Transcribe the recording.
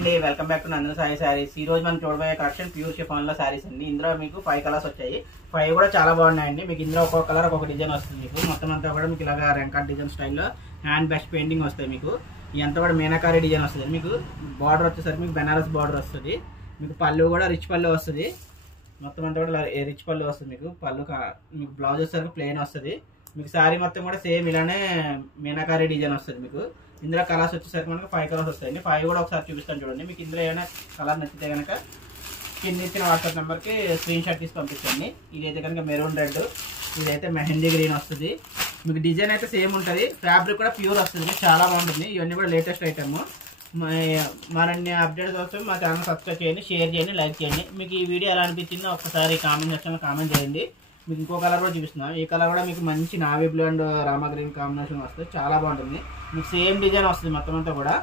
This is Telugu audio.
అండి, వెల్కమ్ బ్యాక్ టు నందన సాయి శారీస్. ఈ రోజు మనం చూడబోయే కలెక్షన్ ప్యూర్ షిఫాన్ లో శారీస్ అండి. ఇందులో మీకు 5 కలర్స్ వచ్చాయి. 5 కూడా చాలా బాగున్నాయండి. మీకు ఇందులో ఒక్కొక్క కలర్ ఒక్కొక్క డిజైన్ వస్తుంది. మీకు మొత్తం అంతా కూడా మీకు ఇలాగా రెంకాట్ డిజైన్ స్టైల్లో హ్యాండ్ బెస్ట్ పెయింటింగ్ వస్తాయి. మీకు ఇదంతా కూడా మీనాకారి డిజైన్ వస్తుంది. మీకు బార్డర్ వచ్చేసరికి మీకు బెనారస్ బార్డర్ వస్తుంది. మీకు పళ్ళు కూడా రిచ్ పళ్ళు వస్తుంది. మొత్తం అంతా కూడా రిచ్ పళ్ళు వస్తుంది. మీకు పళ్ళు మీకు బ్లౌజ్ వచ్చేసరికి ప్లెయిన్ వస్తుంది. మీకు శారీ మొత్తం కూడా సేమ్ ఇలానే మీనాకారి డిజైన్ వస్తుంది. మీకు ఇందులో కలర్స్ వచ్చేసరికి మనకు 5 కలర్స్ వస్తాయండి. 5 కూడా ఒకసారి చూపిస్తాను చూడండి. మీకు ఇందులో ఏమైనా కలర్ నచ్చితే కనుక కింద ఇచ్చిన వాట్సాప్ నెంబర్కి స్క్రీన్ షాట్ తీసి పంపించండి. ఇదైతే కనుక మెరూన్ రెడ్, ఇదైతే మెహందీ గ్రీన్ వస్తుంది. మీకు డిజైన్ అయితే సేమ్ ఉంటుంది. ఫ్యాబ్రిక్ కూడా ప్యూర్ వస్తుంది. చాలా బాగుంటుంది. ఇవన్నీ కూడా లేటెస్ట్ ఐటమ్. మరిన్ని అప్డేట్స్ కోసం మా ఛానల్ సబ్స్క్రైబ్ చేయండి, షేర్ చేయండి, లైక్ చేయండి. మీకు ఈ వీడియో ఎలా అనిపించిందో ఒకసారి కామెంట్ సెక్షన్లో కామెంట్ చేయండి. మీకు ఇంకో కలర్ కూడా చూపిస్తున్నాం. ఈ కలర్ కూడా మీకు మంచి navy blue and Rama green combination వస్తుంది. చాలా బాగుంటుంది. మీకు సేమ్ డిజైన్ వస్తుంది మొత్తం అంతా కూడా.